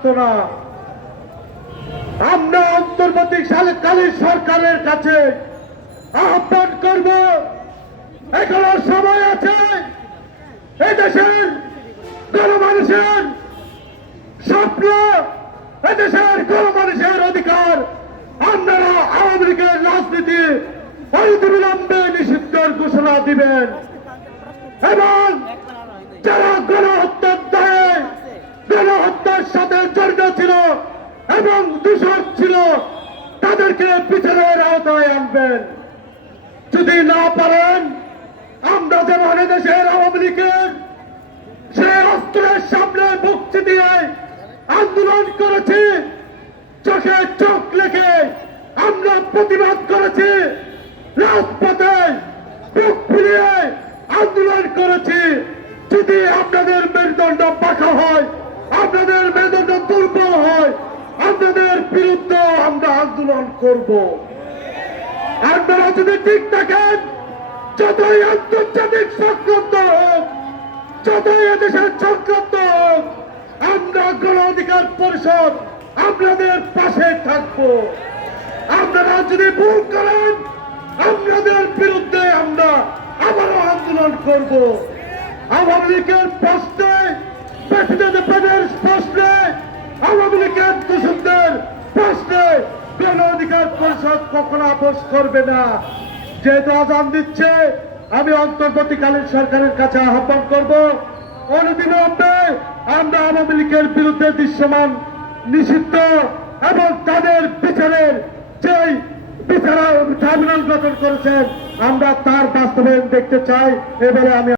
থাকতো না। আমরা অন্তর্বর্তীকালীন সরকারের কাছে আহ্বান করব, এখনও সময় আছে, এদেশের গণমানুষের স্বপ্ন, এদেশের গণমানুষের অধিকার। আপনারা আওয়ামী লীগের রাজনীতি অনতিবিলম্বে নিষিদ্ধের ঘোষণা দিবেন। এবং যারা গণহত্যার এবং দূষক ছিল, তাদেরকে বিচারের আওতায় আনবেন। যদি না পারেন, আমরা যেমন দেশের আওয়ামী লীগের সে অস্ত্রের সামনে মুক্তি দিয়ে আন্দোলন করেছি, চোখে চোখ লেগে আমরা প্রতিবাদ করেছি, রাজপথে বুক ফুলিয়ে আন্দোলন করেছি। যদি আপনাদের মেরুদণ্ড পাকা হয়, আপনাদের মেরুদণ্ড দুর্বল হয় আপনাদের বিরুদ্ধে আমরা আন্দোলন করব। আপনারা যদি ঠিক থাকেন, যতই আন্তর্জাতিক সংক্রান্ত হোক, যতই এদেশের সংক্রান্ত হোক, আমরা গণ অধিকার পরিষদ আপনাদের পাশে থাকব। আপনারা যদি ভুল করেন, আপনাদের বিরুদ্ধে আমরা আবারও আন্দোলন করব। আওয়ামী লীগের প্রশ্নে লীগের দূষকদের প্রশ্নে গণ অধিকার পরিষদ কখনো আপোষ করবে না? যেহেতু আজান দিচ্ছে, আমি অন্তর্বর্তীকালীন সরকারের কাছে আহ্বান করব অনবিলম্বে আমরা আওয়ামী লীগের বিরুদ্ধে দৃশ্যমান, নিষিদ্ধ এবং তাদের বিচারের যেই বিচার ট্রাইব্যুনাল গঠন করেছেন, আমরা তার বাস্তবায়ন দেখতে চাই এবারে আমি